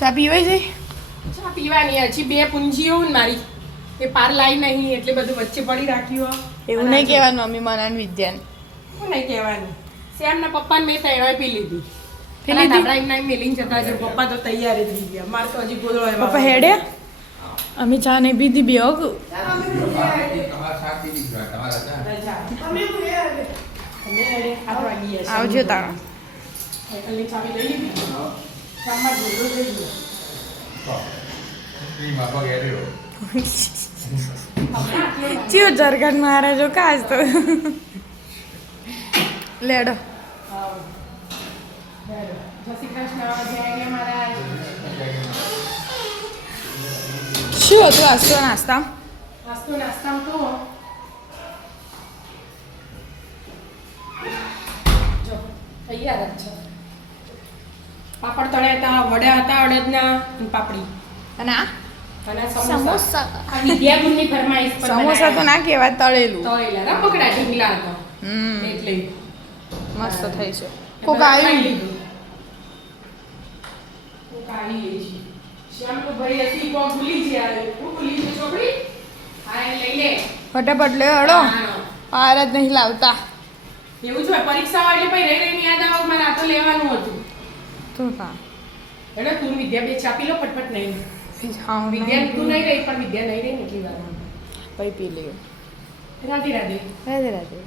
ચા પીવાય છે? ચા પીવાની હજી 2 પૂંજીઓ ને મારી એ પાર લાઈ નહીં એટલે બધું વચ્ચે પડી રાખ્યું એવું નહીં કહેવાનું મમ્મી મનાન વિદ્યાન. શું નહીં કહેવાનું. શ્યામના પપ્પાને મેં તૈયાર પી લીધી. પી લીધી? આપણા એમના મેલિંગ જતા છે પપ્પા તો તૈયાર જ થઈ ગયા. મારે તો હજી ગોદડો એમાં પપ્પા હેડે અમે ચા નહીં પીધી બે હક. આવજો તારા. સાયકલની ચાવી લઈ લીધી. શામમાં ગોદડો થઈ ગયો. ચિયો જરગન મારે જો કાજ તો લેડો. જય શ્રી કૃષ્ણ જય મહારાજ. શું હતું આસ્તો નાસ્તા? નાસ્તામાં તો જો તૈયાર જ છે. પાપડ તળ્યા હતા, વડા હતા અડદના અને પાપડી અને આ અને સમોસા. આ વિદ્યાગુણની ફરમાઈશ પર સમોસા તો ના કહેવાય, તળેલું. તળેલા ના પકડા ઢીંગલા હતા એટલે મસ્ત થઈ છે. કોક આવ્યું. કોક આવી લે છે. શ્યામ તો ભાઈ હતી કોક ભૂલી ગયા. હું ભૂલી ગઈ છોકરી. હા એ લઈ લે. ફટાફટ લે હળો. પાર જ નહીં લાવતા. એવું છે પરીક્ષા હોય એટલે પછી રહી યાદ આવે મારે આ તો લેવાનું હતું. તો કા એટલે તું વિદ્યા બે ચાપી લો ફટફટ નહીં. હા વિદ્યા તું નહીં રહી પણ વિદ્યા નહીં રહી ને એટલી વાર ભાઈ પી લ્યો. રાધે રાધે. રાધે રાધે.